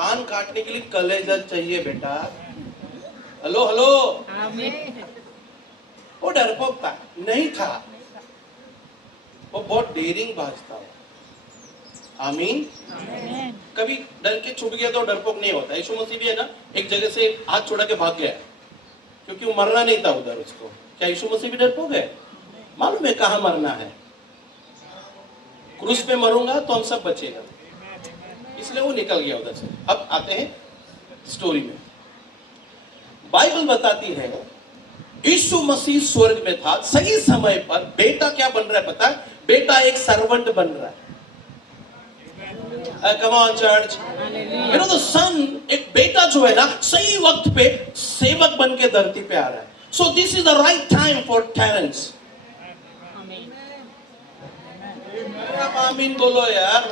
कान काटने के लिए कलेजा चाहिए बेटा। Hello hello. वो डरपोक था नहीं था, वो बहुत डेयरिंग भाजता है। आमीन। कभी डर के छुप गया तो डरपोक नहीं होता। यीशु मसीह भी है ना, एक जगह से हाथ छोड़ा के भाग गया क्योंकि वो मरना नहीं था उधर उसको। क्या यीशु मसीह भी डरपोक है? मालूम है कहां मरना है? क्रूस पे मरूंगा तो हम सब बचेगा, इसलिए वो निकल गया उधर से। अब आते हैं स्टोरी में। बाइबल बताती है यीशु मसीह स्वर्ग में था, सही समय पर बेटा क्या बन रहा है पता है? बेटा एक सर्वेंट बन रहा है। Come on church, you know the son, एक बेटा जो है ना सही वक्त पे सेवक बन के धरती पे आ रहा है। So this is the right time for talents. आप आमीन बोलो यार।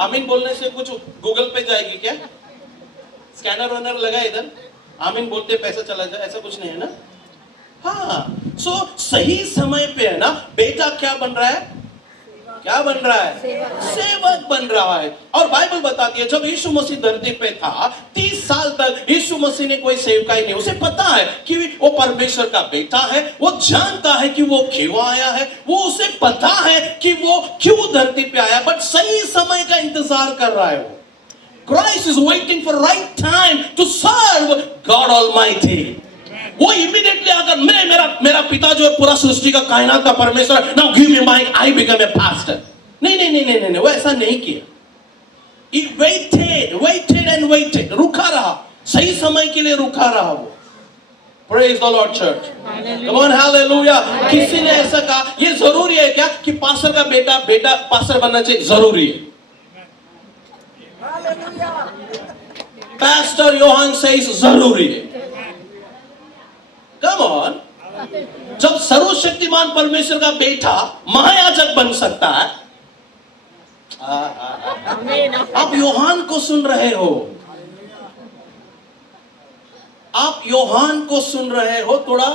आमीन बोलने से कुछ गूगल पे जाएगी क्या? स्कैनर वनर लगा इधर, आमीन बोलते पैसा चला जाए, ऐसा कुछ नहीं है ना। हाँ, सो सही समय पे है ना बेटा क्या बन रहा है? क्या बन रहा है? सेवक बन रहा है। और बाइबल बताती है जब यीशु मसीह धरती पे था 30 साल तक यीशु मसीह ने कोई सेवकाई नहीं। उसे पता है कि वो परमेश्वर का बेटा है, वो जानता है कि वो क्यों आया है, वो उसे पता है कि वो क्यों धरती पे आया, बट सही समय का इंतजार कर रहा है वो। Christ is waiting for right time to serve God Almighty. वो इमीडिएटली अगर मेरा पिता जो है पूरा सृष्टि का कायनात का परमेश्वर, now give me mic, I become a pastor. नहीं, वो ऐसा नहीं किया। He waited and waited, रुका रहा, सही समय के लिए रुका रहा वो। Praise the Lord church. Come on, hallelujah. किसी ने ऐसा कहा ये जरूरी है क्या कि पास्टर का बेटा पास्टर बनना चाहिए? जरूरी है। Pastor Johan says जरूरी है। Come on. जब सर्वशक्तिमान परमेश्वर का बेटा महायाजक बन सकता है, आप योहान को सुन रहे हो, आप योहान को सुन रहे हो, थोड़ा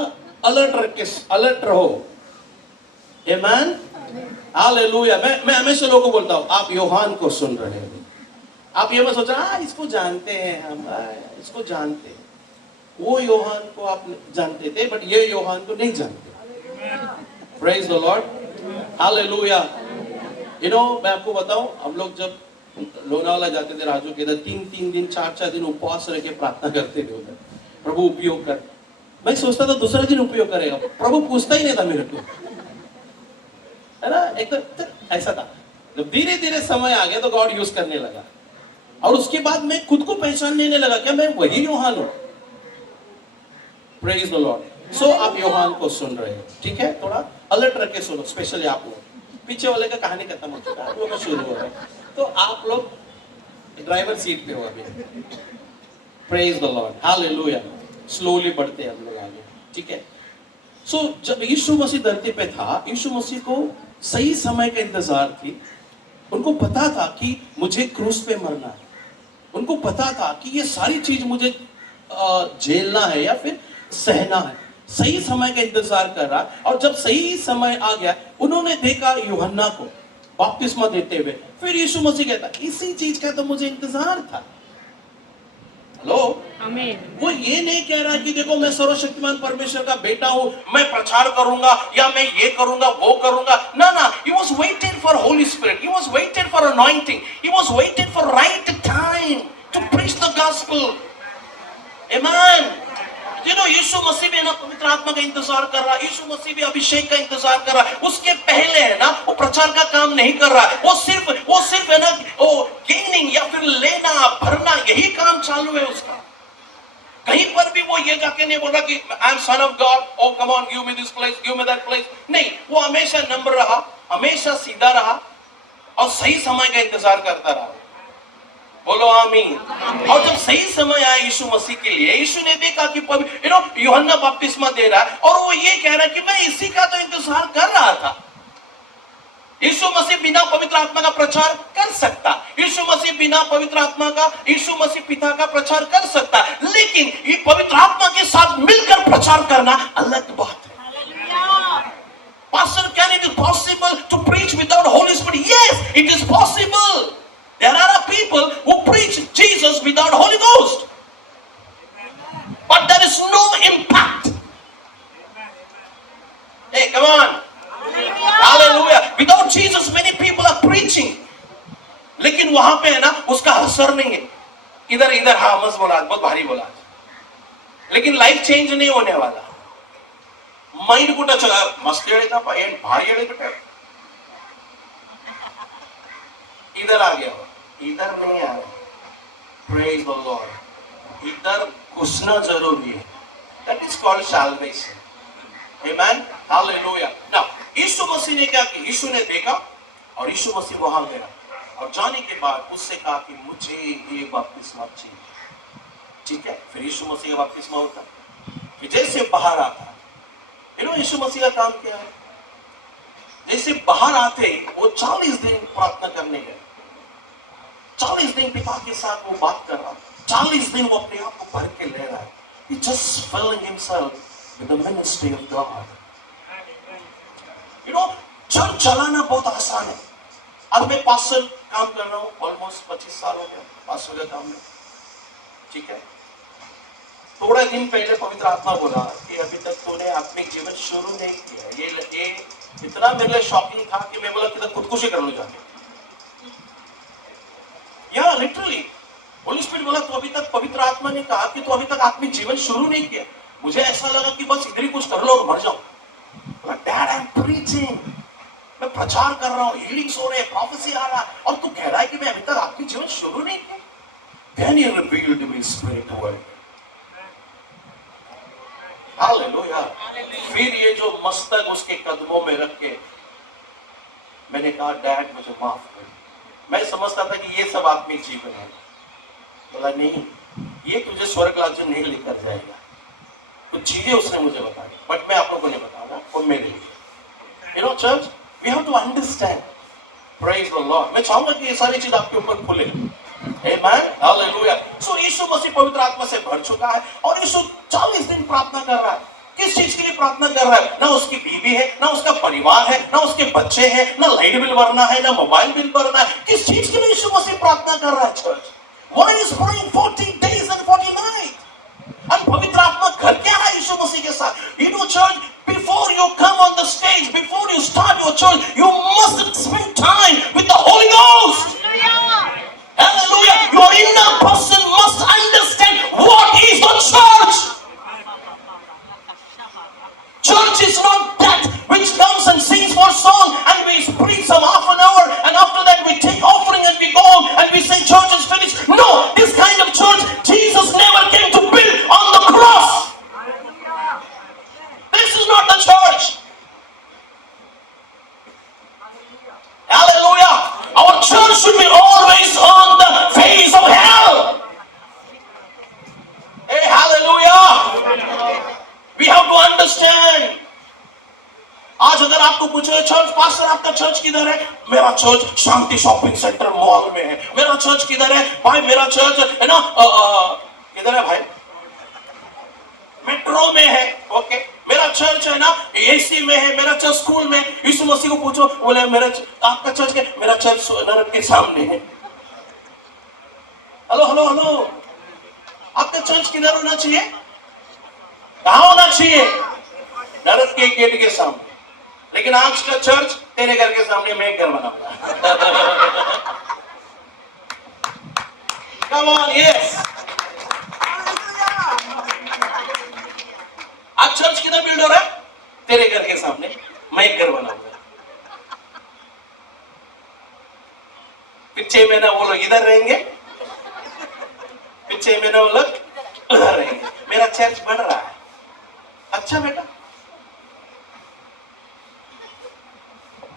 अलर्ट रहो। आमीन, हालेलुया। मैं हमेशा लोगों को बोलता हूं आप योहान को सुन रहे हो। आप ये मत सोचना इसको जानते हैं हम, इसको जानते हैं। वो योहान को आप जानते थे बट ये योहान को नहीं जानते। Praise the lord, hallelujah. You know मैं आपको बताऊं, हम लोग जब लोनावाला जाते थे राजू के इधर, 3 दिन 4 दिन उपवास रह के प्रार्थना करते थे उधर, प्रभु उपयोग कर। मैं सोचता था दूसरे दिन उपयोग करेगा, प्रभु पूछता ही नहीं था मेरे को, है ना। एक तो ऐसा था। जब धीरे धीरे समय आ गया तो गॉड यूज करने लगा, और उसके बाद मैं खुद को पहचान लेने लगा क्या मैं वही योहान हूं। Praise the Lord. सो आप योहान को सुन रहे हो, ठीक है? थोड़ा अलर्ट रख के सुनो, स्पेशली आप लोग। पीछे वाले का कहानी खत्म हो चुका है, वो शुरू हो रहा है, तो आप लोग ड्राइवर सीट पे हो अभी। Praise the lord, hallelujah. Slowly बढ़ते हैं हम लोग आगे, ठीक है? सो जब यीशु मसीह धरती पे था, यीशु मसीह को सही समय का इंतजार थी। उनको पता था कि मुझे क्रूस पे मरना है, उनको पता था कि ये सारी चीज मुझे झेलना है या फिर सहना है। सही समय का इंतजार कर रहा, और जब सही समय आ गया उन्होंने देखा यूहन्ना को बपतिस्मा देते हुए। फिर यीशु मसीह कहता इसी चीज का तो मुझे इंतजार था। हेलो, आमीन। वो ये नहीं कह रहा कि देखो मैं सर्वशक्तिमान परमेश्वर का बेटा हूं, मैं प्रचार करूंगा या मैं ये करूंगा वो करूंगा। ना, he was waiting for Holy Spirit, he was waiting for anointing, he was waiting for right time to preach the gospel. Amen. You know, यीशु मसीह भी ना पवित्र आत्मा का इंतजार कर रहा है, यीशु मसीह भी अभिषेक का इंतजार कर रहा है। उसके पहले है ना वो प्रचार का काम नहीं कर रहा है, वो सिर्फ है ना वो गेनिंग या फिर लेना भरना, यही काम चालू है उसका। कहीं पर भी वो ये जाके नहीं बोल रहा कि I am son of God, oh come on give me this place, give me that place. नहीं, वो हमेशा नम्र रहा, हमेशा सीधा रहा, और सही समय का इंतजार करता रहा। बोलो आमीन। और जब सही समय आया यीशु मसीह के लिए, यीशु ने देखा कि यूहन्ना बपतिस्मा दे रहा है, और वो ये कह रहा है कि मैं इसी का तो इंतजार कर रहा था। यीशु मसीह बिना पवित्र आत्मा का प्रचार कर सकता, यीशु मसीह बिना पवित्र आत्मा का, यीशु मसीह पिता का प्रचार कर सकता, लेकिन ये पवित्र आत्मा के साथ मिलकर प्रचार करना अलग बात है। Pastor, can it is possible to preach without Holy Spirit? Yes, it is possible. There are people who preach Jesus पे है ना उसका असर नहीं है। इधर इधर हाँ मस्त बोला, बहुत भारी बोला, लेकिन लाइफ चेंज नहीं होने वाला। माइंड कुठं चला मस्त का भारी कुठे इधर आ गया, इधर नहीं आ रहा। Praise the lord. इधर घुसना जरूरी है। That is called salvation. Amen, hallelujah. Now Yeshu Masih ने क्या किया? यीशु ने देखा और यीशु मसीह वहां गया और जाने के बाद उससे कहा कि मुझे ये बपतिस्मा चाहिए। ठीक है, फिर यीशु मसीह का बपतिस्मा होता कि जैसे बाहर आता, यीशु मसीह का काम क्या है? जैसे बाहर आते वो 40 दिन प्रार्थना करने गए। 40 दिन पिता के साथ वो बात कर रहा, 40 दिन वो अपने आप को भर के ले रहा है। He just filling himself with the ministry of God. Church चलाना बहुत आसान है। आज मैं पास्टर काम कर रहा हूँ, ऑलमोस्ट 25 साल हो गया पास्टर का काम में। ठीक है, थोड़ा दिन पहले पवित्र आत्मा बोला कि अभी तक तूने आत्मिक जीवन शुरू नहीं किया। ये इतना मेरे लिए शॉकिंग था कि मैं बोला कि खुदकुशी कर लो जाके। या लिटरली होली स्पिरिट बोला तो अभी तक पवित्र आत्मा ने कहा कि तू अभी तक आत्मिक जीवन शुरू नहीं किया। मुझे ऐसा लगा कि बस इधर ही कुछ कर लो और मर जाऊं। डैड आई एम प्रीचिंग, मैं प्रचार कर रहा हूँ, हीलिंग्स हो रहे हैं, प्रोफेसी आ रहा है, और तू कह रहा है कि मैं अभी तक आत्मिक जीवन शुरू नहीं किया। Then he revealed me spiritual. Hallelujah. फिर ये जो मस्तक उसके कदमों में रख के मैंने कहा डैड मुझे माफ कर। मैं समझता था कि ये सब आत्मिक जीवन है। बोला नहीं, ये तुझे स्वर्ग राज्य नहीं लेकर जाएगा। कुछ चीजें उसने मुझे बताई, बट मैं आप लोगों को नहीं बताऊंगा, वो मेरे लिए। Church, we have to understand. Praise the Lord. मैं चाहूंगा कि ये सारी चीज आपके ऊपर खुले। आमेन, हालेलुया। सो यीशु मसीह पवित्र आत्मा से भर चुका है और यीशु 40 दिन प्रार्थना कर रहा है। किस चीज के लिए प्रार्थना कर रहा है? ना उसकी बीवी है, ना उसका परिवार है, ना उसके बच्चे हैं, ना लाइट बिल भरना है, ना मोबाइल बिल भरना है। किस चीज के लिए यीशु मसीह प्रार्थना कर रहा है church? Why is praying 40 days and 40 nights? And पवित्र आत्मा घर क्या है यीशु मसीह के साथ? Church, before you come on the stage, before you start your church, you must spend time with the Holy Ghost. Hallelujah. Your inner person must understand what is the church. Church is not that which comes and sings for song and we preach some half an hour and after that we take offering and we go home and we say church is finished. No, this kind of church Jesus never came to build on the cross. This is not the church. Hallelujah. Our church should be always on the face of hell. Hey, hallelujah. We have to understand. आज अगर आपको पूछे church pastor आपका church किधर है? मेरा church शांति shopping centre mall में है। मेरा चर्च किधर है? भाई मेरा चर्च है ना किधर है भाई? मेट्रो में है। ओके, मेरा चर्च है ना एसी में है। मेरा चर्च स्कूल में। यीशु मसीह को पूछो, बोले मेरा आपका चर्च क्या? मेरा चर्च नरक के सामने है। हेलो हेलो हेलो, आपका चर्च किधर होना चाहिए? कहां होना चाहिए? नरक के गेट के सामने। लेकिन आज का चर्च तेरे घर के सामने मैं घर बना Come on, yes. आज चर्च किधर बिल्ड हो रहा है? तेरे घर के सामने मैं एक घर बनाऊंगा। फिर 6 महीना वो लोग इधर रहेंगे, फिर 6 महीना वो लोग उधर रहेंगे। मेरा चर्च बढ़ रहा है। अच्छा बेटा,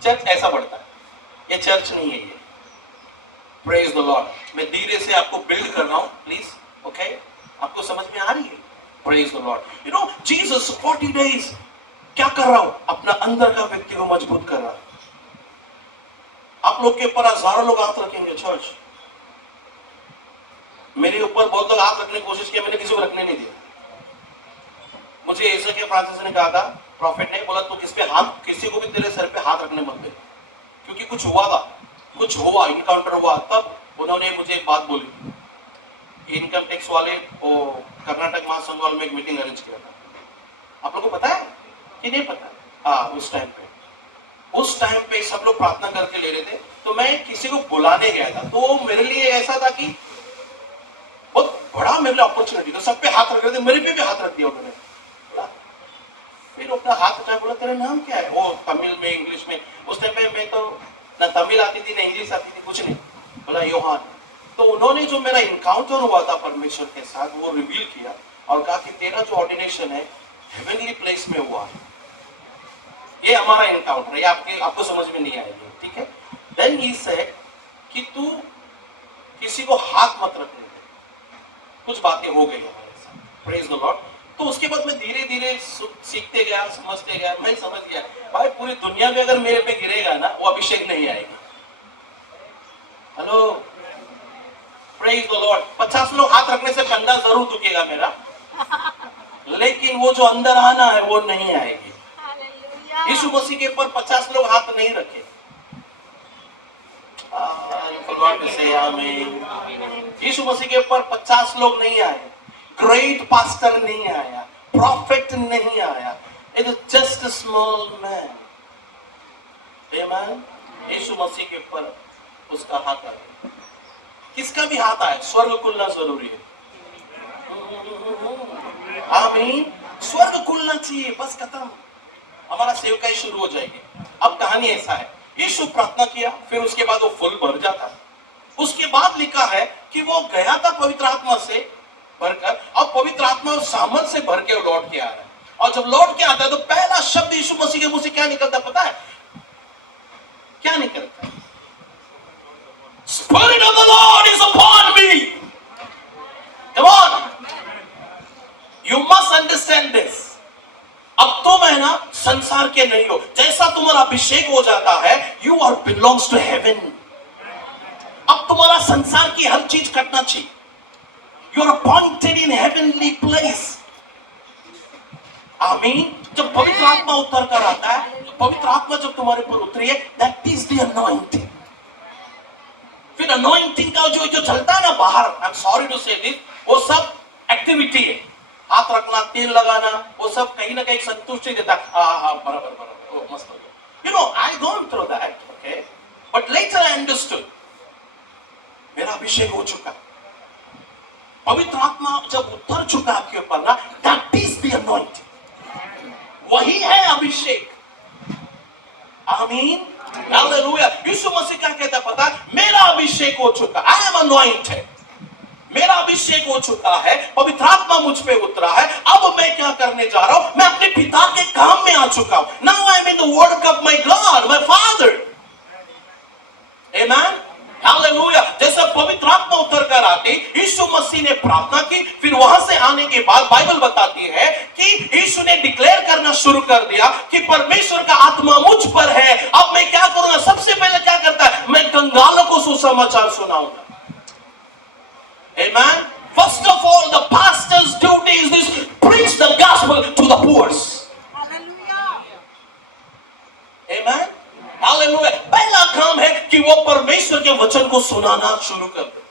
चर्च ऐसा बढ़ता है, ये चर्च नहीं है ये। Praise the Lord. मैं धीरे से आपको बिल्ड कर रहा हूं, प्लीज। ओके, आपको समझ में आ रही है? Praise the Lord. Jesus 40 days क्या कर रहा हूं? अपना अंदर का व्यक्ति को मजबूत कर रहा है। आप लोग के ऊपर हजारों लोग हाथ रखेंगे चर्च। मेरे ऊपर बहुत लोग हाथ रखने की कोशिश की, मैंने किसी को रखने नहीं दिया। मुझे ऐसा के फ्रांसिस ने कहा था, प्रॉफिट ने बोला तू किसी को भी तेरे सर पे हाथ रखने मत दे, क्योंकि कुछ हुआ था, कुछ हुआ, इनकाउंटर हुआ। तब उन्होंने मुझे एक बात बोली। इनकम टैक्स वाले वो कर्नाटक महासंघ में एक मीटिंग अरेंज किया था। आप लोगों को पता है कि नहीं पता? हाँ, उस टाइम पे उस टाइम पे सब लोग प्रार्थना करके ले रहे थे, तो मैं किसी को बुलाने गया था, तो मेरे लिए ऐसा था कि बहुत बड़ा मेरे लिए अपॉर्चुनिटी, तो सब पे हाथ रख रहे थे, मेरे पे भी हाथ रख दिया उन्होंने। फिर अपना हाथ उठाया, बोला तेरा नाम क्या है? वो तमिल में, इंग्लिश में। उस टाइम पे मैं तो ना तमिल आती थी ना इंग्लिश आती थी, कुछ नहीं। बोला योहान। तो उन्होंने जो मेरा इनकाउंटर हुआ था परमेश्वर के साथ, वो रिवील किया और कहा कि तेरा जो ऑर्डिनेशन है हेवनली प्लेस में हुआ है। ये हमारा इनकाउंटर है, आपको समझ में नहीं आएगी, ठीक है? देन ही सेड कि तू किसी को हाथ मत रखने दे। कुछ बातें हो गई हमारे साथ, प्रेज द लॉर्ड। तो उसके बाद मैं धीरे धीरे सीखते गया, समझते गया। मैं समझ गया भाई पूरी दुनिया में अगर मेरे पे गिरेगा ना, वो अभिषेक नहीं आएगी। Hello, praise the Lord. 50 लोग हाथ रखने से कंधा जरूर दुखेगा मेरा, लेकिन वो जो अंदर आना है वो नहीं आएगी। यीशु मसीह के ऊपर 50 लोग हाथ नहीं रखे। यीशु मसीह के ऊपर 50 लोग नहीं आए, ग्रेट पास्टर नहीं आया, प्रॉफिट नहीं आया, it is just a small man. आमीन। यीशु मसीह के ऊपर उसका हाथ आया। किसका भी हाथ आए, स्वर्ग खुलना जरूरी है। आमीन। स्वर्ग खुलना चाहिए, बस खत्म, हमारा सेवकाई शुरू हो जाएगी। अब कहानी ऐसा है, यीशु प्रार्थना किया, फिर उसके बाद वो फुल भर जाता। उसके बाद लिखा है कि वो गया था पवित्र आत्मा से भरकर, अब पवित्र आत्मा और सामर्थ से भर के लौट के आ रहा है। और जब लौट के आता है तो पहला शब्द यीशु मसीह के मुंह से क्या निकलता पता है? क्या निकलता? Spirit of the Lord is upon me. Come on, you must understand this. अब तुम है ना संसार के नहीं हो। जैसा तुम्हारा अभिषेक हो जाता है, you are belongs to heaven. अब तुम्हारा संसार की हर चीज कटना चाहिए। You are appointed in heavenly place. आमीन। जब पवित्र आत्मा उतर कर आता है, पवित्र आत्मा जब तुम्हारे ऊपर उतरी है, that is the anointing. फिर anointing का जो चलता है ना बाहर, I'm sorry to say this, वो सब एक्टिविटी है। हाथ रखना, तेल लगाना, वो सब कहीं ना कहीं संतुष्टि देता है। हाँ, बराबर, वो मस्त हो गया। You know, I gone through that, okay? But later I understood. मेरा अभिषेक हो चुका, पवित्र आत्मा जब उतर चुका आपके ऊपर ना, that is the anointing. वही है अभिषेक। आमीन, हालेलुया। यीशु मसीह क्या कहता पता? मेरा अभिषेक हो चुका, I am anointed. मेरा अभिषेक हो चुका है, पवित्र आत्मा मुझ पे उतरा है। अब मैं क्या करने जा रहा हूं? मैं अपने पिता के काम में आ चुका हूं। Now I am in the work of my God, my Father. Amen. Hallelujah. जैसा पवित्र आत्मा उतर कर आते यीशु मसीह ने प्रार्थना की, फिर वहां से आने के बाद बाइबल बताती है कि यीशु ने डिक्लेयर करना शुरू कर दिया कि परमेश्वर का आत्मा मुझ पर है। अब मैं क्या करूंगा? सबसे पहले क्या करता है? मैं कंगालों को सुसमाचार सुनाऊंगा। Amen. First of all, the pastor's duty is this: preach the gospel to the poor. Hallelujah. Amen. Hallelujah. पहला काम है कि वो परमेश्वर के वचन को सुनाना शुरू कर दे।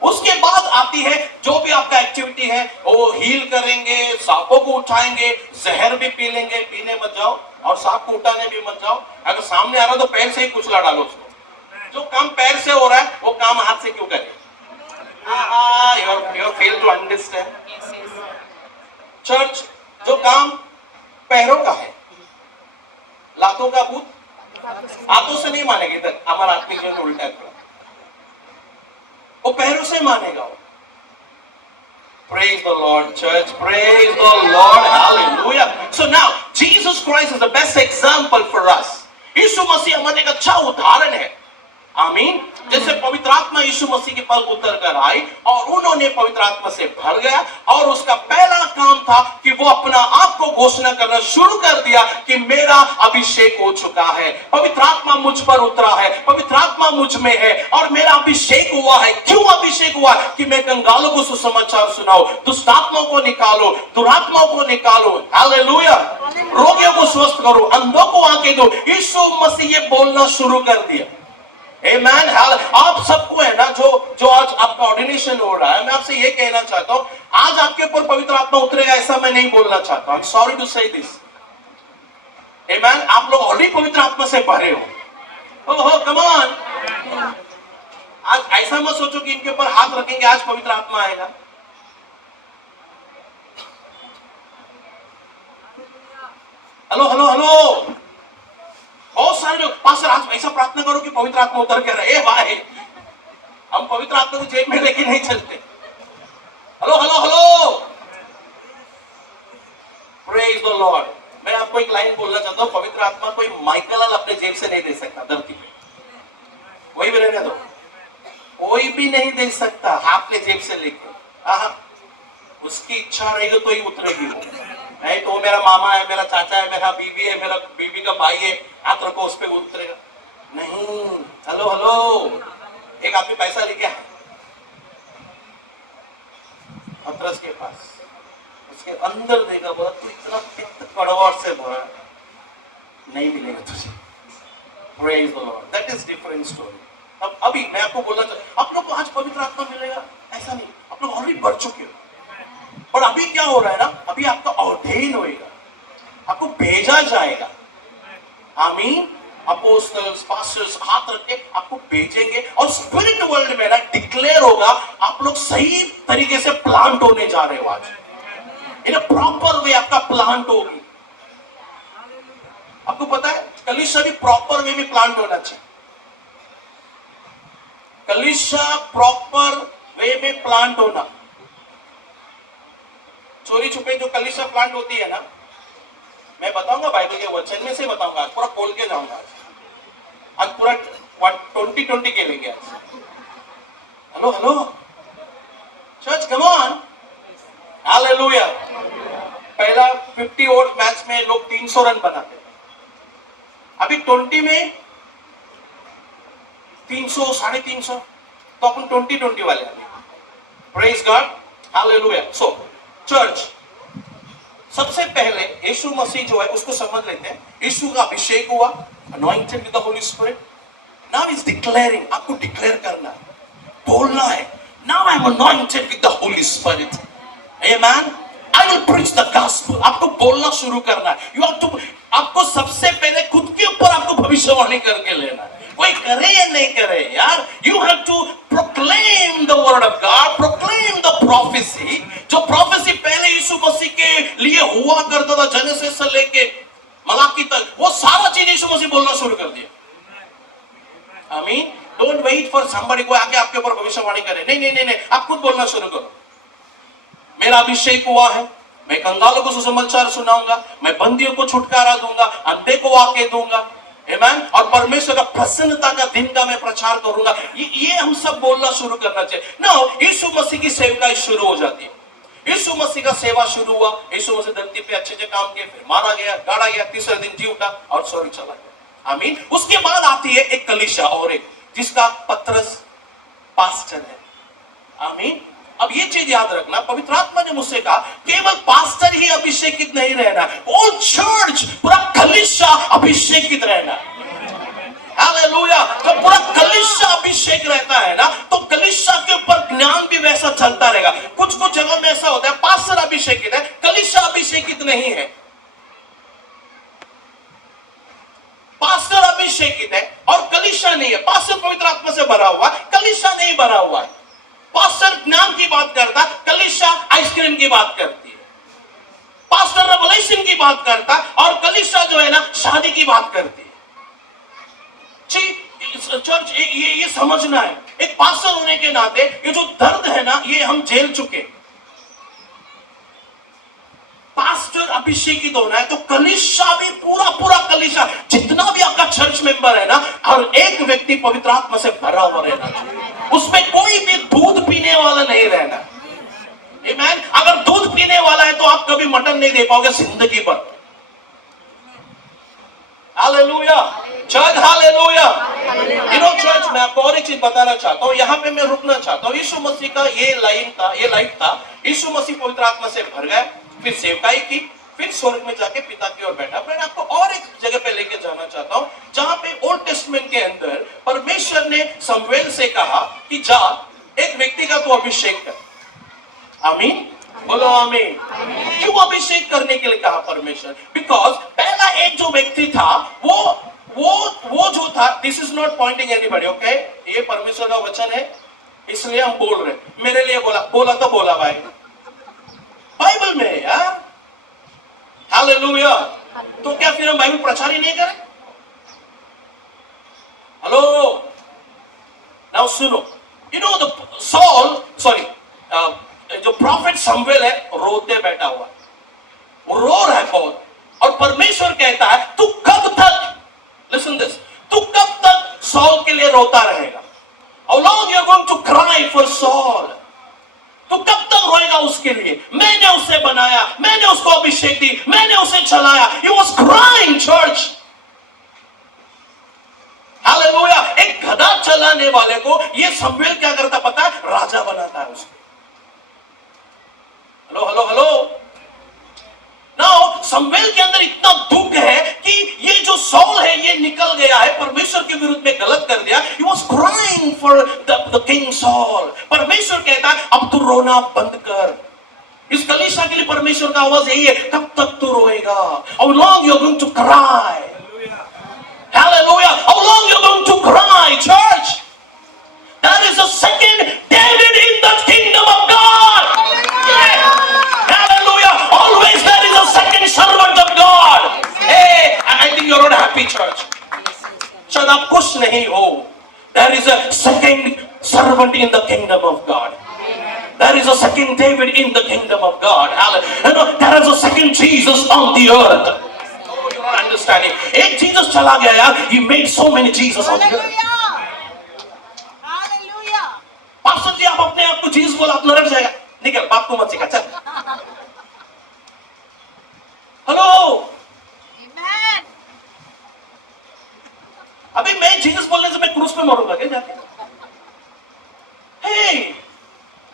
उसके बाद आती है जो भी आपका एक्टिविटी है, वो हील करेंगे, सांपों को उठाएंगे, जहर भी पी लेंगे। पीने मत जाओ और सांप को उठाने भी मत जाओ। अगर सामने आ रहा तो पैर से ही कुचला डालो उसको। जो काम पैर से हो रहा है वो काम हाथ से क्यों करें? You fail to understand. Church, जो काम पैरों का है, लातों का भूत हाथों से नहीं मानेगी। तक हमारा आत्मिक जीवन उल्टा है, वो पैरों से मानेगा। Praise the Lord, church. Praise the Lord. Hallelujah. So now, Jesus Christ is the best example for us. यीशु मसीह हमारे एक अच्छा उदाहरण है। आमीन। जैसे पवित्र आत्मा यीशु मसीह के पर उतर कर आई और उन्होंने पवित्र आत्मा से भर गया, और उसका पहला काम था कि वो अपना आप को घोषणा करना शुरू कर दिया कि मेरा अभिषेक हो चुका है, पवित्र आत्मा मुझ पर उतरा है, पवित्र आत्मा मुझ में है और मेरा अभिषेक हुआ है। क्यों अभिषेक हुआ? कि मैं कंगालों को सुसमाचार सुनाऊं, दुष्ट आत्माओं को निकालो, दुरात्माओं को निकालो, हालेलुया, रोगियों को स्वस्थ करो, अंधों को आंखें दो। यीशु मसीह ये बोलना शुरू कर दिया। Amen. आप सबको है ना, जो आज आपका ऑर्डिनेशन हो रहा है, मैं आपसे ये कहना चाहता हूं, आज आपके ऊपर पवित्र आत्मा उतरेगा ऐसा मैं नहीं बोलना चाहता। I'm sorry to say this. आमेन। आप लोग ऑलरेडी पवित्र आत्मा से भरे हो। ओहो कम ऑन। आज ऐसा मत सोचो कि इनके ऊपर हाथ रखेंगे आज पवित्र आत्मा आएगा। Hello hello hello. बहुत सारे लोग पास्टर आज ऐसा प्रार्थना करो कि पवित्र आत्मा उतर के रहे। भाई हम पवित्र आत्मा को जेब में लेके नहीं चलते। Hello hello hello. Praise the Lord. मैं आपको एक लाइन बोलना चाहता हूं, पवित्र आत्मा कोई माइकल अपने जेब से नहीं दे सकता धरती पे। वही भी रहने दो, कोई भी नहीं दे सकता हाथ के जेब से लेकर। उसकी इच्छा रहेगी तो ही उतरेगी वो। नहीं तो मेरा मामा है, मेरा चाचा है, मेरा बीवी है, मेरा बीवी का भाई है, हाथ रखो उस पर उतरेगा नहीं। Hello hello. एक आदमी पैसा लेके आया पतरस के पास, उसके अंदर देगा, बोला तू इतना पित्त कड़वाहट से भरा, नहीं मिलेगा तुझे। Praise the Lord. That is different story. अब अभी मैं आपको बोलना चाहता, आप लोग को आज पवित्र आत्मा मिलेगा ऐसा नहीं, आप लोग ऑलरेडी बढ़ चुके हो। और अभी क्या हो रहा है ना, अभी आपका ऑर्डेन होएगा, आपको भेजा जाएगा। आमीन। अपोस्टल्स पास्टर्स हाथ रख के आपको भेजेंगे और स्पिरिट वर्ल्ड में ना डिक्लेयर होगा, आप लोग सही तरीके से प्लांट होने जा रहे हो। आज इन प्रॉपर वे आपका प्लांट होगी। आपको पता है कलीसिया भी प्रॉपर वे में प्लांट होना चाहिए। कलीसिया प्रॉपर वे में प्लांट होना। चोरी छुपे जो कलीसिया प्लांट होती है ना, मैं बताऊंगा बाइबल के वचन में से बताऊंगा। आज पूरा खोल के जाऊंगा। आज पूरा 2020 के लेंगे आज। Hello hello church come on. Hallelujah. पहला 50 ओवर मैच में लोग 300 रन बनाते, अभी 20 में 300 350, तो अपन 2020 वाले। Praise God. हालेलुया। सो चर्च, सबसे पहले यीशु मसीह जो है उसको समझ लेते हैं। यीशु का अभिषेक हुआ, anointed with the Holy spirit. Now is declaring, आपको डिक्लेयर करना है, बोलना है, now I am anointed with the Holy spirit. Amen. I will preach the gospel. आपको बोलना शुरू करना है। यू हैव टू, आपको सबसे पहले खुद के ऊपर आपको भविष्यवाणी करके लेना है। कोई करे या नहीं करे यार, you have to proclaim the word of God, proclaim the prophecy. जो प्रोफेसी पहले यीशु मसीह के लिए हुआ करता था, जेनेसिस से लेके मलाकी तक, वो सारा चीज यीशु मसीह बोलना शुरू कर दिया। आमीन। डोंट वेट फॉर समबडी को आके आपके ऊपर भविष्यवाणी करे। नहीं नहीं नहीं नहीं, आप खुद बोलना शुरू करो। मेरा अभिषेक हुआ है, मैं कंगालों को सुसमाचार सुनाऊंगा, मैं बंदियों को छुटकारा दूंगा, अंधे को आके दूंगा। आमीन। और परमेश्वर का प्रसन्नता का दिन का मैं प्रचार करूंगा। ये हम सब बोलना शुरू करना चाहिए। नाउ यीशु मसीह की सेवकाई शुरू हो जाती है। यीशु मसीह का सेवा शुरू हुआ। यीशु मसीह धरती पे अच्छे अच्छे काम किए, फिर मारा गया, गाड़ा गया, तीसरे दिन जी उठा और स्वर्ग चला गया। आमीन। उसके बाद आती है एक कलीसिया और एक, जिसका पतरस पास्टर है। आमीन। अब ये चीज याद रखना, पवित्र आत्मा ने मुझसे कहा केवल पास्टर ही अभिषेकित नहीं रहना, ऑल चर्च, पूरा कलीसिया अभिषेकित रहना। हालेलुया। जब पूरा कलीसिया अभिषेक रहता है ना, तो कलीसिया के ऊपर ज्ञान भी वैसा चलता रहेगा। कुछ कुछ जगह में ऐसा होता है, पास्टर अभिषेकित है, कलीसिया अभिषेकित नहीं है। पास्टर अभिषेकित है और कलीसिया नहीं है। पास्टर पवित्र आत्मा से भरा हुआ, कलीसिया नहीं भरा हुआ है। पास्टर ज्ञान की बात करता, कलीसिया आइसक्रीम की बात करती है। पास्टर रेवलेशन की बात करता और कलीसिया जो है ना शादी की बात करती है। चर्च ये समझना है, एक पास्टर होने के नाते ये जो दर्द है ना, ये हम झेल चुके। पास्टर अभिषेकित होना है तो कलीसिया भी पूरा कलीसिया, जितना भी आपका चर्च मेंबर है ना, हर एक व्यक्ति पवित्र आत्मा से भरा हुआ रहना चाहिए। उसमें कोई भी दूध पीने वाला नहीं रहना। आमीन। अगर दूध पीने वाला है तो आप कभी मटन नहीं दे पाओगे जिंदगी भर। Hallelujah church. हालेलुया। चर्च, मैं आपको और एक चीज बताना चाहता हूं, यहां पे मैं रुकना चाहता हूं। यीशु मसीह का ये लाइफ था। यीशु मसीह पवित्र आत्मा से भर गए, फिर सेवकाई की, फिर स्वर्ग में जाके पिता की ओर बैठा। मैं आपको और एक जगह पे लेके जाना चाहता हूं, जहां पे ओल्ड टेस्टमेंट के अंदर परमेश्वर ने शमूएल से कहा कि जा एक व्यक्ति का तू अभिषेक कर। आमीन। बोलो आमीन। क्यों अभिषेक करने के लिए कहा परमेश्वर? बिकॉज पहला एक जो व्यक्ति था वो जो था, this is not Poynting anybody, okay, ये परमेश्वर का वचन है इसलिए हम बोल रहे, मेरे लिए बोला तो बोला भाई, बाइबल में है यार, हालेलुया। तो क्या फिर हम बाइबल प्रचार ही नहीं करें? हेलो, नाउ सुनो, you know the Saul, sorry, जो प्रॉफिट शमूएल है रोते बैठा हुआ, वो रो रहा है बहुत, और परमेश्वर कहता है तू कब तक, लिसन दिस, तू कब तक सॉल के लिए रोता रहेगा? How long you are going to cry for Saul? तू कब तक रोएगा उसके लिए? मैंने उसे बनाया, मैंने उसको अभिषेक दी, मैंने उसे चलाया. He was crying, church. Hallelujah. एक गधा चलाने वाले को ये शमूएल क्या करता पता है? राजा बनाता है उसको. Hello hello hello. नाउ शमूएल के अंदर इतना दुख है कि ये जो सॉल है ये निकल गया है, परमेश्वर के विरुद्ध में गलत कर दिया. He was crying for the king Saul. परमेश्वर कहता है अब तू रोना बंद कर. इस कलीसिया के लिए परमेश्वर का आवाज यही है, कब तक तू रोएगा? How long you are going to cry? Hallelujah. How long you are going to cry, church? That is the second David in the kingdom of God. Yeah. Hallelujah. Always there is a second servant of God. Hey, I think you are not happy, church. शायद आप खुश नहीं हो. There is a second servant in the kingdom of God. There is a second David in the kingdom of God. Hallelujah. There is a second Jesus on the earth. Oh, you're not understanding. एक Jesus चला गया यार. He made so many Jesus on the earth. Pastor ji आप अपने आप को Jesus बोला, आप नरक जाएगा. निकल, बाप को मत सिखा, चल. हेलो. अभी मैं जीसस बोलने से मैं क्रूस पे मरूंगा क्या जाके? हे,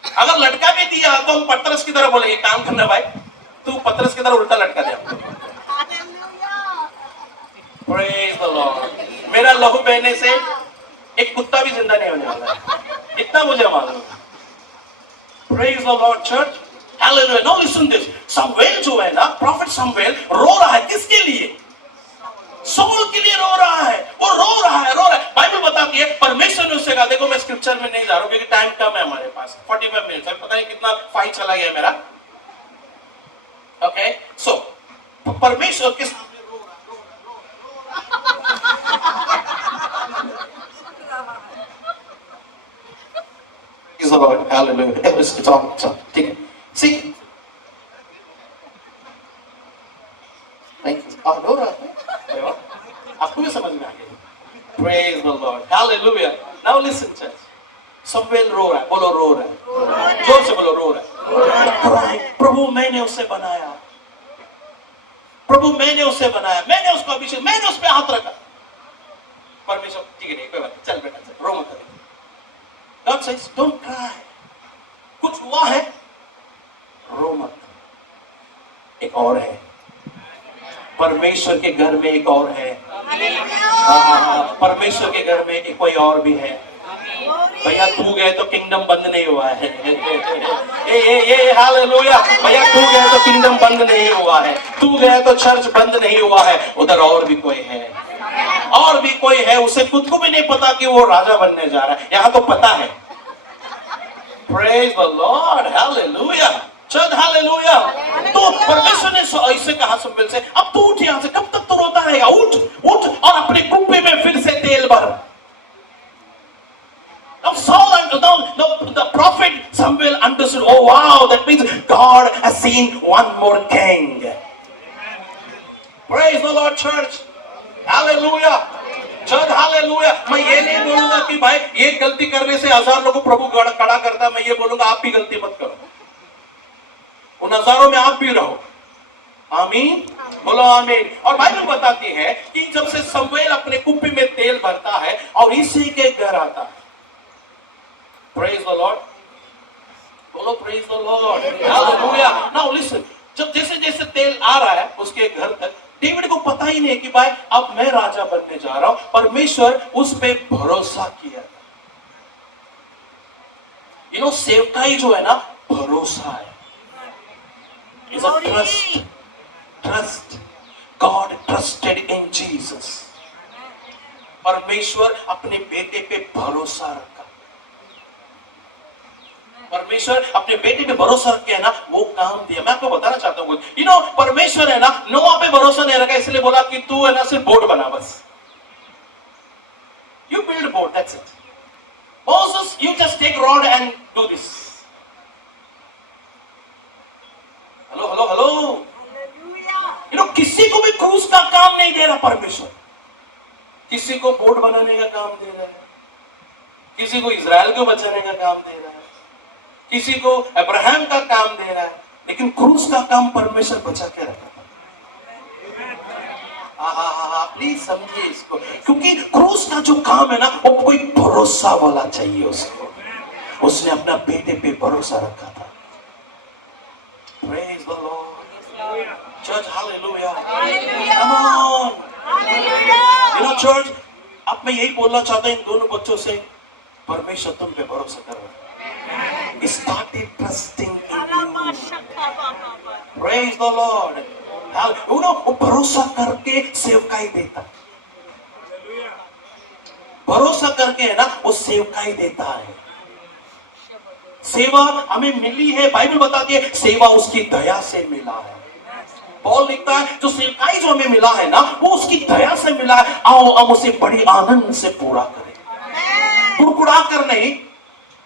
अगर लटका भी दिया तो हम पतरस की तरह बोलेंगे, काम करना भाई, तू पतरस की तरह उल्टा लटका दे. Praise the Lord. मेरा लहू बहने से एक कुत्ता भी जिंदा नहीं होने वाला है, इतना मुझे मालूम है. Praise the Lord church. Hallelujah. Now listen this. शमूएल जो है ना, प्रॉफिट शमूएल रो रहा है किसके लिए? सॉल के लिए रो रहा है. वो रो रहा है. बाइबल बताती है, परमेश्वर ने उससे कहा, देखो मैं स्क्रिप्चर में नहीं जा रहा हूं क्योंकि टाइम कम है हमारे पास, 45 मिनट है, पता नहीं कितना फाइल चला गया मेरा. ओके, सो परमेश्वर किस Hallelujah. It's all. ठीक है. See, रो रहा है. आपको भी समझ में आ गया. Praise the Lord. Hallelujah. Now listen, church. शमूएल रो रहा है. बोलो रो रहा है. जोर से बोलो रो रहा है. प्रभु मैंने उसे बनाया. प्रभु मैंने उसे बनाया. मैंने उसको अभिषेक, मैंने उस पे हाथ रखा. परमेश्वर ठीक है, नहीं कोई बात, चल बेटा चल, रो मत. God says, don't cry. कुछ हुआ है, रो मत. एक और है. परमेश्वर के घर में एक और है. परमेश्वर के घर में एक कोई और भी है. भैया तू गए तो किंगडम बंद नहीं हुआ है. ये हालेलुया. भैया तू गए तो किंगडम बंद नहीं हुआ है. तू गए तो चर्च बंद नहीं हुआ है. उधर और भी कोई है, और भी कोई है. उसे खुद को भी नहीं पता कि वो राजा बनने जा रहा है. यहाँ तो पता है. Praise the Lord. Hallelujah. चल हालेलुया. तो परमेश्वर ने ऐसे कहा शमूएल से, अब तू उठ यहाँ से, कब तक तो रोता रहेगा? उठ उठ और अपने कुप्पी में फिर से तेल भर. Now Saul and the prophet Samuel understood. Oh wow, that means God has seen one more king. Praise the Lord, church. Hallelujah. चल हालेलुया. मैं ये नहीं बोलूंगा कि भाई ये गलती करने से 1000 लोगों प्रभु खड़ा करता. मैं ये बोलूंगा आप भी गलती मत करो. उन हजारों में आप भी रहो. आमीन. बोलो आमीन. और बाइबल बताती है कि जब से शमूएल अपने कुप्पी में तेल भरता है और इसी के घर आता है. Praise the Lord. बोलो praise the Lord. Hallelujah. Now listen. जब जैसे जैसे तेल आ रहा है उसके घर तक, डेविड को पता ही नहीं कि भाई अब मैं राजा बनने जा रहा हूं. परमेश्वर उस पे भरोसा किया. यू नो सेवकाई जो है ना, भरोसा है. Is a trust. Trust. God trusted in Jesus. परमेश्वर अपने बेटे पे भरोसा रखा। परमेश्वर अपने बेटे पे भरोसा रख के है ना वो काम दिया। मैं आपको बताना चाहता हूँ, परमेश्वर है ना नोआ पे भरोसा नहीं रखा, इसलिए बोला कि तू है ना सिर्फ बोट बना बस। You build a boat, that's it. Moses, you just take rod and do this. Hello किसी को भी क्रूज का काम नहीं दे रहा परमेश्वर। किसी को बोट बनाने का काम दे रहा है, किसी को इजराइल को बचाने का काम दे रहा है, किसी को अब्राहम का काम दे रहा है, लेकिन क्रूज का काम परमेश्वर बचा के रखा। प्लीज समझिए इसको, क्योंकि क्रूज का जो काम है ना वो कोई भरोसा वाला चाहिए उसको। उसने अपना बेटे पे भरोसा रखा था। Praise the Lord. Church, hallelujah. Come on. Church, अब मैं यही बोलना चाहता हूं इन दोनों बच्चों से, परमेश्वर तुम पे भरोसा कर रहा है। Started trusting in you. Praise the Lord. वो भरोसा करके सेवकाई देता, भरोसा करके है ना वो सेवकाई देता है। सेवा हमें मिली है, बाइबल बताती है सेवा उसकी दया से मिला है। पौल लिखता है जो सेवकाई जो हमें मिला है ना वो उसकी दया से मिला है। आओ हम उसे बड़ी आनंद से पूरा करें, बुड़बुड़ा कर नहीं,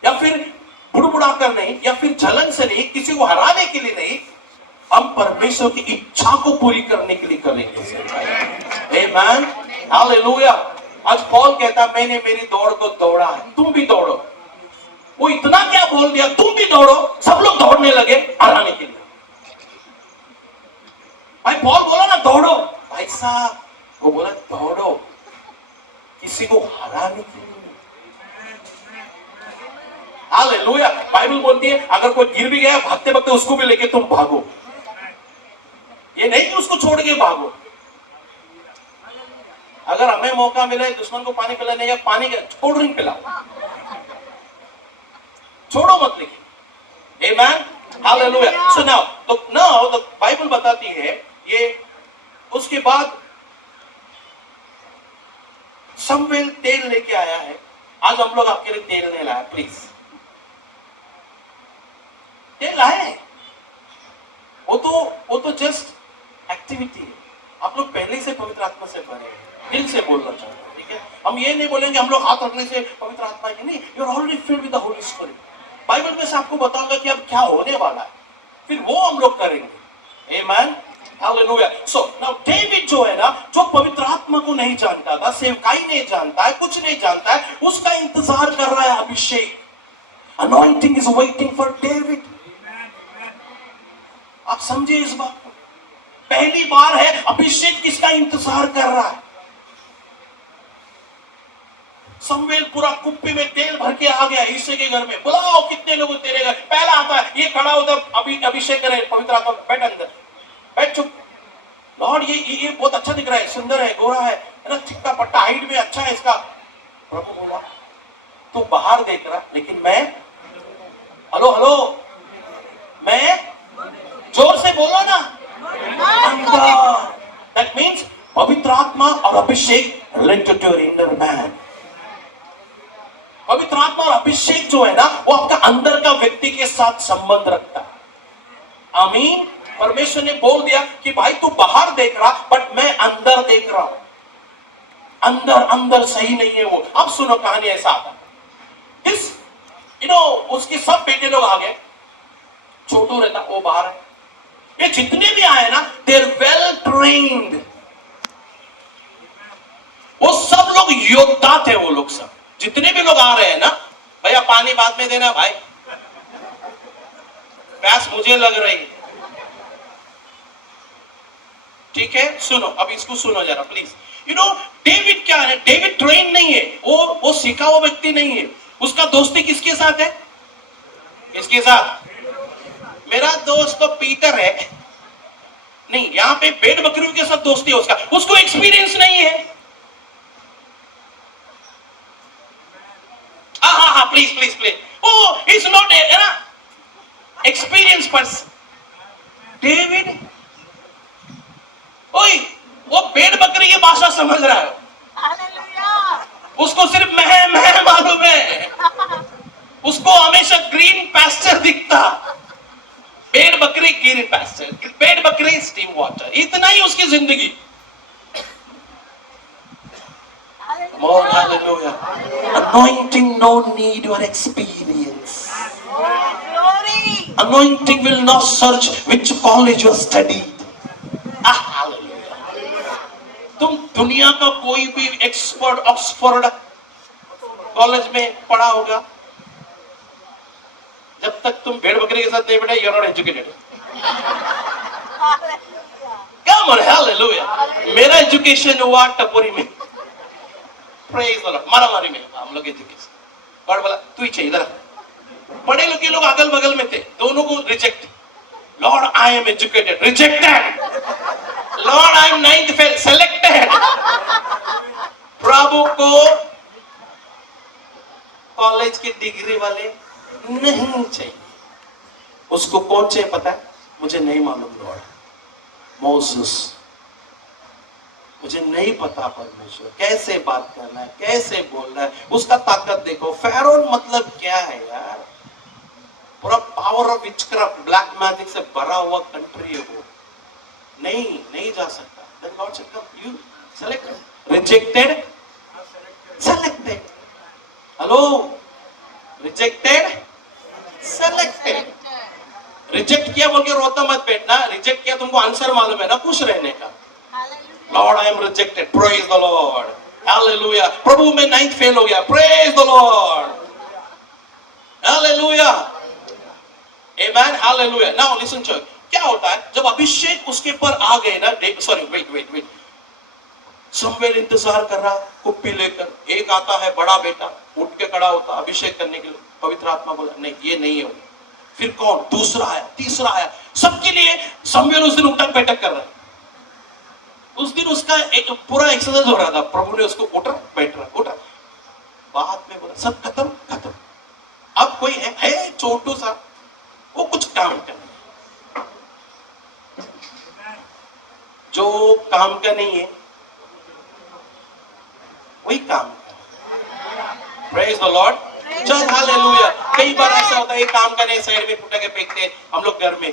या फिर बुड़बुड़ा कर नहीं, या फिर जलन से नहीं, किसी को हराने के लिए नहीं, हम परमेश्वर की इच्छा को पूरी करने के लिए करेंगे। आमेन, हालेलुया। आज पौल कहता मैंने मेरी दौड़ को दौड़ा है, तुम भी दौड़ो। वो इतना क्या बोल दिया, तुम भी दौड़ो। सब लोग दौड़ने लगे हराने के लिए। भाई पौल बोला ना दौड़ो, भाई साहब वो बोला दौड़ो किसी को हराने के लिए। हालेलुया। बाइबल बोलती है अगर कोई गिर भी गया भागते भागते उसको भी लेके तुम भागो, ये नहीं कि उसको छोड़ के भागो। अगर हमें मौका मिले दुश्मन को पानी पिलाने का, पानी का कोल्ड ड्रिंक पिलाओ, छोड़ो मत लेके। Amen, hallelujah. So now the Bible बताती है ये, उसके बाद शमूएल तेल लेके आया है। आज हम लोग आपके लिए तेल नहीं लाया, प्लीज तेल लाए। वो तो जस्ट एक्टिविटी है। आप लोग पहले से पवित्र आत्मा से भरे हैं, दिल से बोलना चाहते हैं, ठीक है। हम ये नहीं बोलेंगे हम लोग हाथ रखने से पवित्र आत्मा की, नहीं, you are already filled with the Holy Spirit. Bible में से आपको बताऊंगा कि अब क्या होने वाला है, फिर वो हम लोग करेंगे। आमेन, हालेलुया। सो नाउ डेविड जो है ना, जो पवित्र आत्मा को नहीं जानता था, सेवकाई नहीं जानता है, कुछ नहीं जानता है, उसका इंतजार कर रहा है अभिषेक। Anointing is waiting for David. आप समझे इस बात को, पहली बार है अभिषेक किसका इंतजार कर रहा है। शमूएल पूरा कुप्पी में तेल भर के आ गया ईसे के घर में। बुलाओ कितने लोग तेरे घर। पहला आता है, ये खड़ा होता अभी अभिषेक करे, पवित्र आत्मा बैठ अंदर, बैठ चुप। लॉर्ड ये बहुत अच्छा दिख रहा है, सुंदर है, गोरा है ना, चिक्का पट्टा, हाइट में अच्छा है इसका। प्रभु बोला तू बाहर देख रहा, लेकिन मैं, हेलो मैं, जोर से बोलो ना, अंदर। दैट मींस पवित्र आत्मा और अभिषेक related to your inner man. पवित्र आत्मा और अभिषेक जो है ना वो आपका अंदर का व्यक्ति के साथ संबंध रखता है। आमीन। परमेश्वर ने बोल दिया कि भाई तू बाहर देख रहा बट मैं अंदर देख रहा हूं। अंदर सही नहीं है वो। अब सुनो कहानी ऐसा आता, इस उसके सब बेटे लोग आ गए, छोटू रहता वो बाहर है। ये जितने भी आए ना दे आर वेल ट्रेन्ड, वो सब लोग योद्धा थे। वो लोग सब जितने भी लोग आ रहे हैं ना, भैया पानी बाद में देना भाई, प्यास मुझे लग रही है, ठीक है। सुनो अब इसको सुनो जरा प्लीज। डेविड क्या है, डेविड ट्रेन नहीं है, वो सीखा हुआ व्यक्ति नहीं है। उसका दोस्ती किसके साथ है, किसके साथ? मेरा दोस्त तो पीटर है। नहीं, यहां पे भेड़ बकरियों के साथ दोस्ती है उसका, उसको एक्सपीरियंस नहीं है। हाँ प्लीज ओ is not experience person. David, ओए वो भेड़ बकरी की भाषा समझ रहा है, उसको सिर्फ मह मालूम है, उसको हमेशा ग्रीन पैस्चर दिखता, भेड़ बकरी ग्रीन पैस्चर, भेड़ बकरी स्टीम वाटर, इतना ही उसकी जिंदगी। Oh, hallelujah. Anointing no need your experience. Anointing will not search which college you studied. Hallelujah. तुम दुनिया का कोई भी एक्सपर्ट ऑक्सफोर्ड कॉलेज में पढ़ा होगा, जब तक तुम भेड़ बकरी के साथ नहीं बैठे, you are not educated. Come on, hallelujah. मेरा एजुकेशन हुआ टपोरी में, प्रेज द लॉर्ड, मारामारी में हम लोग एजुकेशन। गॉड बोला तू ही चाहिए, इधर पढ़े लिखे लोग अगल बगल में थे, दोनों को reject. Lord I am educated, rejected. Lord I am 9th fail, selected. प्रभु को कॉलेज की डिग्री वाले नहीं चाहिए, उसको कौन चाहिए पता है? मुझे नहीं मालूम लॉर्ड। मोसेस, मुझे नहीं पता परमेश्वर कैसे बात करना है, कैसे बोलना है, उसका ताकत देखो। फेरोन मतलब क्या है यार? पूरा power of witchcraft, black magic से भरा हुआ कंट्री है वो, नहीं जा सकता। Then God said, come, you select, rejected, selected. Hello, rejected, selected. Reject किया बोल के रोता मत बैठना, रिजेक्ट किया तुमको आंसर मालूम है ना, खुश रहने का। Lord I am rejected, praise the lord, hallelujah. प्रभु मैं 9th फेल हो गया, praise the lord, hallelujah, amen, hallelujah. Now listen church, क्या होता है जब अभिषेक उसके पर आ गए ना, सॉरी वेट, समवेल इंतजार कर रहा कुप्पी लेकर, एक आता है बड़ा बेटा, उठ के खड़ा होता अभिषेक करने के लिए, पवित्र आत्मा बोला नहीं ये नहीं है। फिर कौन? दूसरा आया, तीसरा आया, सबके लिए समवेल उस दिन उठक बैठक कर रहा है। उस दिन उसका एक पूरा एक्सरसाइज हो रहा था, प्रभु ने उसको उठा बैठ रहा, उठा, बाद में बोला सब खत्म। अब कोई है छोटू सा, वो कुछ काम करना, जो काम का नहीं है वही काम। प्रेज द लॉर्ड, चल हालेलुया। कई बार ऐसा होता है, एक काम का नहीं, साइड में फुटा के फेंकते हम लोग घर में,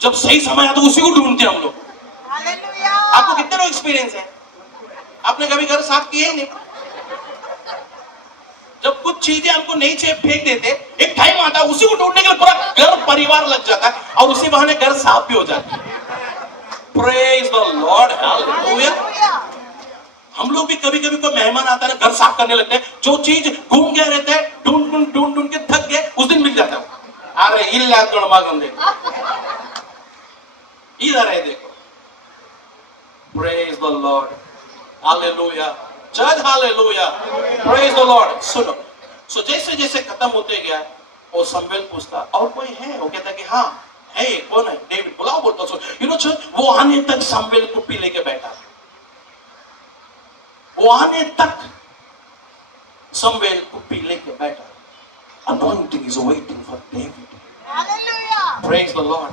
जब सही समय आता तो उसी को ढूंढते हम लोग। आपको कितने लोग एक्सपीरियंस है, आपने कभी घर साफ किए ही नहीं? जब कुछ चीजें हमको नहीं चाहिए फेंक देते, एक टाइम आता है उसी को ढूंढने के लिए पूरा घर परिवार लग जाता है, और उसी बहाने घर साफ भी हो जाता है। Praise the lord, hallelujah. हम लोग भी कभी कभी कोई मेहमान आता है, घर साफ करने लगते हैं, जो चीज घूम गया रहता है, ढूंढ के थक गए, उस दिन मिल जाता है। अरे इल्ला तोड़ मागम देखो, इधर है देखो। Praise the lord, hallelujah, church hallelujah, praise the Lord. सुनो, सो जैसे जैसे खत्म होते गया, वो समवेल पूछता और कोई है? वो कहता कि हाँ है, कौन है? डेविड। बुलाओ बोलता। सो यू नो चर्च, वो आने तक समवेल कुप्पी लेके बैठा, वो आने तक समवेल कुप्पी लेके बैठा। Anointing is waiting for David. Hallelujah. Praise the Lord.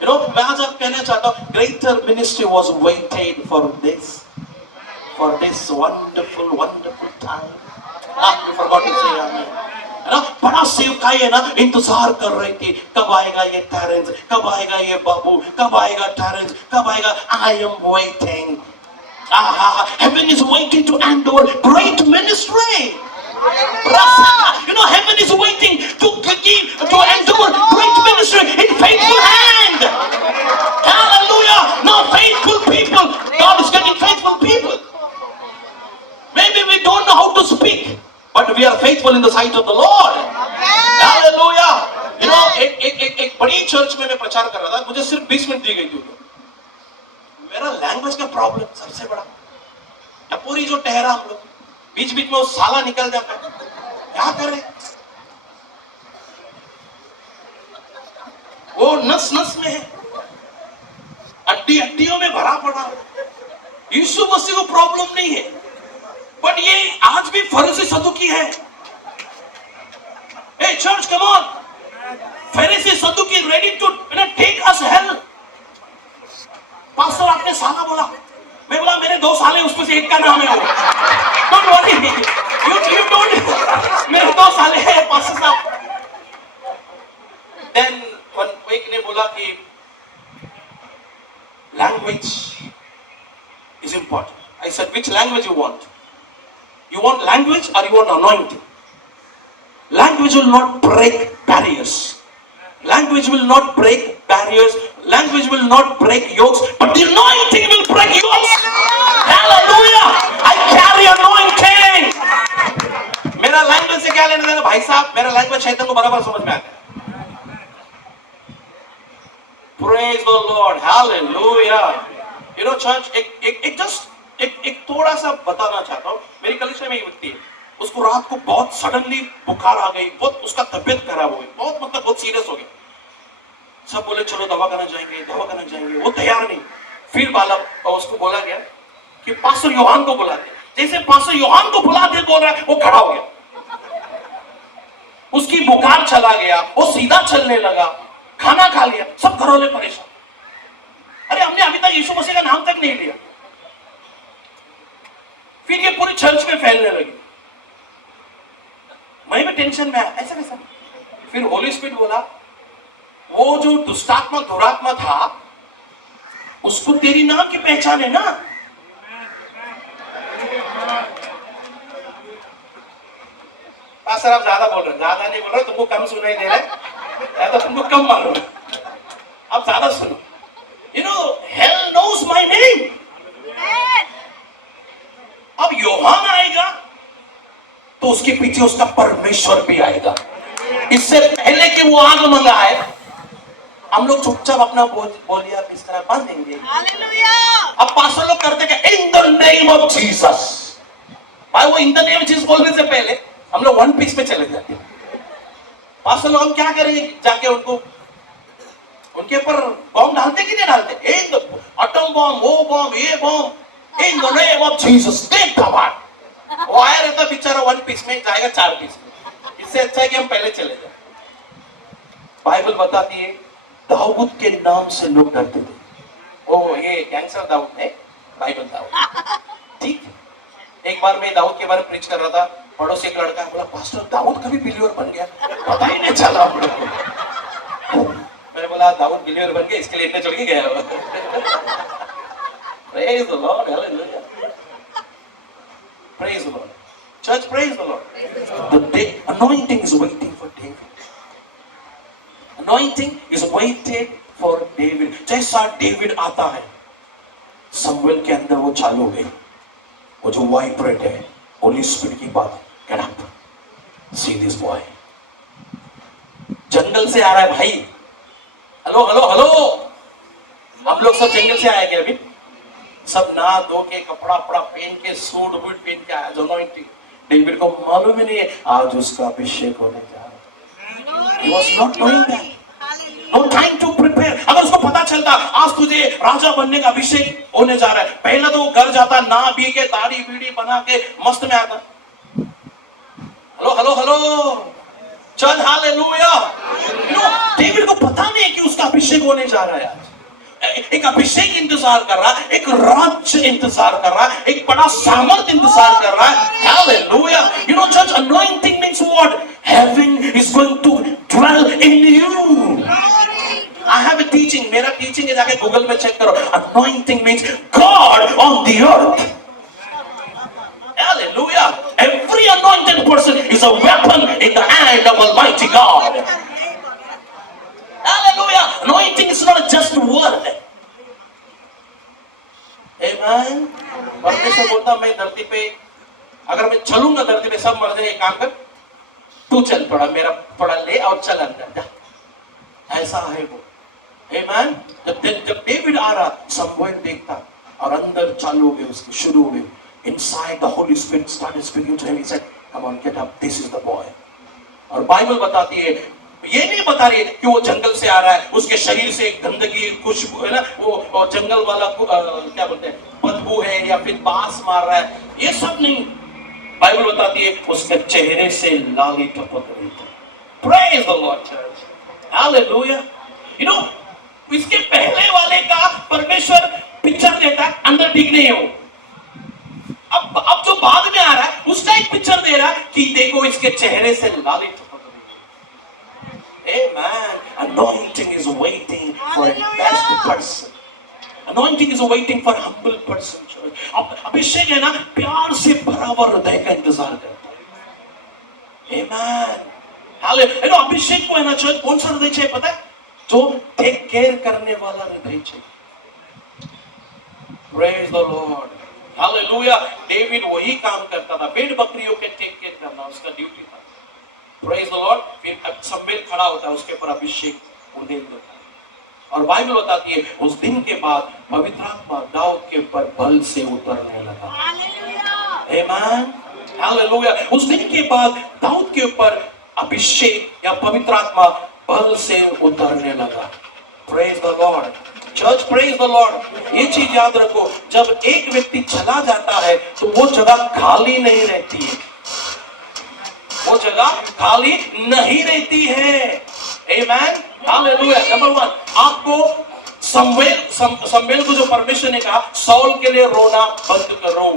You know, मैं आज आप कहना चाहता हूँ, greater ministry was waiting for this wonderful time. You forgot to say amen. है ना, बड़ा सेवकाई है ना, इंतजार कर रही थी, कब आएगा ये टैरेंस, कब आएगा ये बाबू, कब आएगा टैरेंस, कब आएगा? I am waiting. Heaven is waiting to endure great ministry. You know, heaven is waiting to endure great ministry in faithful hand. Hallelujah. Not faithful people. God is getting faithful people. Maybe we don't know how to speak, but we are faithful in the sight of the Lord. Hallelujah. You know, एक बड़ी church में मैं प्रचार कर रहा था, मुझे सिर्फ 20 मिनट दी गई थी। मेरा लैंग्वेज का प्रॉब्लम सबसे बड़ा, टपोरी जो ठहरा हम लोग, बीच बीच में वो साला निकल जाता है, क्या करे? वो नस नस में है, हड्डियों में भरा पड़ा। यीशु मसीह को प्रॉब्लम नहीं है, बट ये आज भी फरीसी सदुकी है। Hey church, come on. फरीसी सदुकी ready to take us hell. Pastor आपने साला बोला, मैं बोला मेरे 2 साल है, उसमें से एक का नाम है वो। डोंट वरी, यू डोंट, मेरे 2 साल है पास्टर साहब। देन एक ने बोला कि language is important. I said, which language you want? You want language or you want anointing? Language will not break barriers. Language will not break barriers. Language will not break yokes, but the anointing will break yokes. Hallelujah! I carry anointing. मेरा language से क्या लेना देना भाई साहब? मेरा language शैतान को बराबर समझ में आता है। Praise the Lord, Hallelujah. You know, church, एक थोड़ा सा बताना चाहता हूँ। मेरी कलीसिया में एक व्यक्ति है, उसको रात को बहुत सडनली बुखार आ गई, बहुत उसका तबीयत खराब हो गई, बहुत सीरियस हो गया। सब बोले चलो दवा करना जाएंगे, वो तैयार नहीं। फिर बालक उसको बोला गया कि पास्टर योहान को बुला दे। जैसे पास्टर योहान को बुला दे बोल रहा है, वो खड़ा हो गया, उसकी बुखार चला गया, वो सीधा चलने लगा, खाना खा लिया, सब घर वाले परेशान। अरे हमने अभी तक यीशु मसीह का नाम तक नहीं लिया। फिर ये पूरी चर्च में फैलने लगी। मैं भी टेंशन में आया, ऐसा कैसा? फिर होली स्पिरिट बोला, वो जो दुष्टात्मा दुरात्मा था, उसको तेरी नाम की पहचान है ना। पास्टर आप ज्यादा बोल रहे, ज्यादा नहीं बोल रहे, तुमको कम सुनाई दे रहे, तो तुमको कम मालूम, आप ज्यादा सुनो। You know, hell knows my name. अब योहान आएगा तो उसके पीछे उसका परमेश्वर भी आएगा। इससे पहले कि वो आग मंगाए, हम लोग चुपचाप अपना बोलिया बिस्तर बांध देंगे। अब पास्टर लोग करते क्या? इन द नेम ऑफ जीसस। भाई वो इन द नेम ऑफ जीसस बोलने से पहले हम लोग वन पीस में चले जाते हैं। पास्टर लोग हम क्या करेंगे? जाके उनके ऊपर बॉम्ब डालते कि नहीं डालते? एटम बॉम्ब, वो बॉम्ब, ये bomb, in the name of Jesus, take the one. वो आया रहता बेचारा वन पीस में, जाएगा 4 पीस में। इससे अच्छा है कि हम पहले चले जाए। बाइबल बताती है दाऊद के नाम से लोग डरते थे। ओ ये गैंगस्टर दाऊद है, बाइबल दाऊद, ठीक। एक बार मैं दाऊद के बारे में प्रीच कर रहा था, पड़ोसी एक लड़का बोला पास्टर दाऊद कभी बिलीवर बन गया, पता ही नहीं चला हम लोग को। मैंने बोला दाऊद बिलीवर बन गया, इसके लिए इतने चढ़ के गया हुआ। Praise the Lord, hallelujah. Praise the Lord. Church, praise the Lord. The anointing is waiting for David. Anointing is waiting for David. जैसा डेविड आता है, समवेल के अंदर वो चालू हो गई, वो जो वाइब्रेट है, होली स्पिरिट की बात। Get up, see this boy. जंगल से आ रहा है भाई। हेलो हेलो हेलो, हम लोग सब जंगल से आए क्या अभी? सब नहा धो के कपड़ा पहन के सूट बूट पहन के आया। जो anointing डेविड को मालूम ही नहीं है आज उसका अभिषेक होने जा रहा है। He was not knowing that. No time to prepare. अगर उसको पता चलता आज तुझे राजा बनने का अभिषेक होने जा रहा है, पहले तो वो घर जाता, ना बी के दाढ़ी बीड़ी बना के मस्त में आता। हेलो हेलो हेलो, चल हालेलुया। डेविड को पता नहीं है कि उसका अभिषेक होने जा रहा है आज। एक अभिषेक इंतजार कर रहा है, एक राज्य इंतजार कर रहा है, एक बड़ा सामर्थ इंतजार कर रहा है। Hallelujah. You know church, anointing means what? Heaven is going to dwell in you. I have a teaching, मेरा teaching है, जाके गूगल में चेक करो। Anointing means God on the earth. Hallelujah. Every anointed person is a weapon in the hand of Almighty God. Hallelujah. Anointing is not just a word. Amen. परमेश्वर बोलता मैं धरती पे, अगर मैं चलूंगा धरती पे सब मर जाए, काम कर, तू चल थोड़ा, मेरा थोड़ा ले और चल अंदर जा। ऐसा है वो। Amen. जब डेविड आ रहा, समवेल देखता और अंदर चालू हो गए, उसके शुरू हो गए। Inside the Holy Spirit started speaking to him. He said, "Come on, get up. This is the boy." और बाइबल बताती है, ये नहीं बता रही है कि वो जंगल से आ रहा है, उसके शरीर से गंदगी खुशबू है ना, वो जंगल वाला क्या बोलते हैं, बदबू है या फिर बांस मार रहा है, ये सब नहीं। बाइबल बताती है उसके चेहरे से लाली टपक रही थी। Praise the Lord, church. Hallelujah. You know, इसके पहले वाले का परमेश्वर पिक्चर देता है, अंदर ठीक नहीं हो। अब जो बाद में आ रहा है उसका एक पिक्चर दे रहा है कि देखो इसके चेहरे से लाली टपक रही है। Amen. Anointing is waiting for a blessed person. Anointing is waiting for a humble person. अब अभिषेक है ना, प्यार से भरा हुआ हृदय का इंतजार करता है। Amen. हालेलुया। अभिषेक को है ना चाहिए, कौन सा हृदय चाहिए पता है? जो टेक केयर करने वाला हृदय चाहिए। Praise the Lord. Hallelujah. David वही काम करता था, भेड़ बकरियों के टेक केयर करना उसका ड्यूटी था। Praise the Lord. फिर शमूएल खड़ा होता है, उसके ऊपर अभिषेक उंडेल देता है। और बाइबल बताती है उस दिन के बाद पवित्र आत्मा दाऊद के ऊपर बल से उतरने लगा। आमीन। हालेलुया। उस दिन के बाद दाऊद के ऊपर अभिषेक या पवित्र आत्मा बल से उतरने लगा। Praise the Lord. Church, praise the Lord. ये चीज याद रखो, जब एक व्यक्ति चला जाता है तो वो जगह खाली नहीं रहती है, वो जगह खाली नहीं रहती है। आमीन। हालेलुया। नंबर 1, आपको शमूएल को जो परमेश्वर ने कहा सॉल के लिए रोना बंद करो।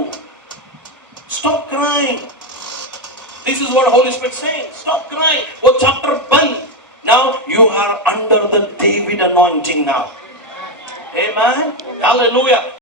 Stop crying. This is what Holy Spirit saying. Stop crying. वो चैप्टर बंद। Now you are under the David anointing now. Amen. Hallelujah.